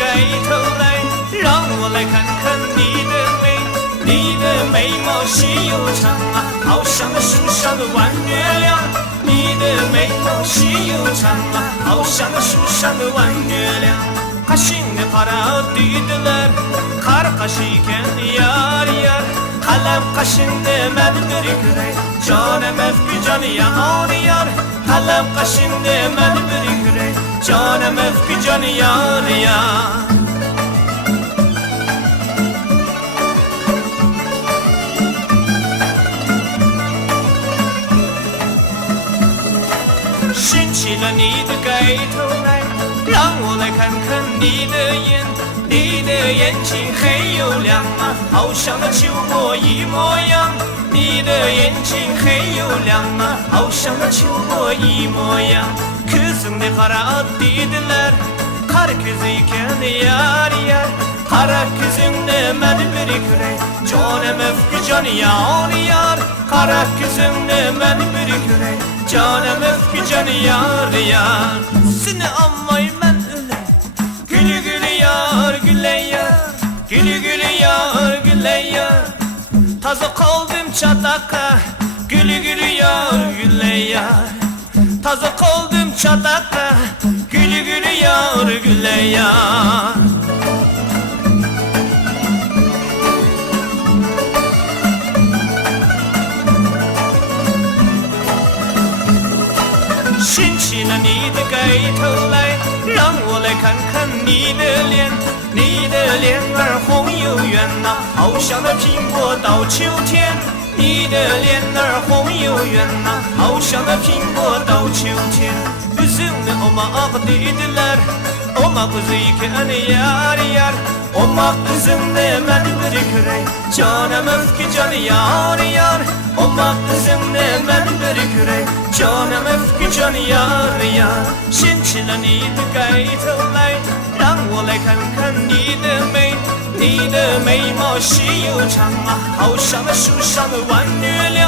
盖头来，让我来看看你的美。你的眉毛细又长啊，好像那树上的弯月亮。你的眉毛细又长啊，好像那树上的弯月亮。Kaşını kararttılar, kar kaşıyken yar yar. Kalem kaşını men bir küre, canım öfkü canı yar yar. Kalem kaşını men bir küre, canım öfkü canı yar yar. Xin起了你的盖头来，让我来看看你的眼，你的眼睛黑又亮啊，好像那秋波一模样。你的眼睛黑又亮啊，好像那秋波一模样。Kızını kararttılar, kar kızıyken yar yar. Kara kızını men bir küre, canım öfkü canı yar yar. Kara kızını men bir küre, canım öfkü canı yar yar. Seni anmayı men öyle, gülü gülü yar güle yar. Gülü gülü yar güle yar. Tazı kaldım çataka, gülü gülü yar güle yar. Tazı kaldım çataka, gülü gülü yar güle yar. Xin起了你的盖头来，让我来看看你的脸。你的脸儿红又圆呐，好像那苹果到秋天。你的脸儿红又圆呐，好像那苹果到秋天。Üzümle omak dediler, omak kızıyken yar yar. Omak üzümle men bir küre, canım öfke canı yar yar. Omak üzümle men bir küre, canım öfke canı yar yar. 掀起了你的盖头来，让我来看看你的美。你的眉毛细又长啊，好像那树上的弯月亮。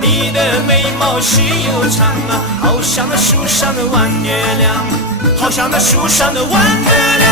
你的眉毛细又长啊，好像那树上的弯月亮，好像那树上的弯月亮。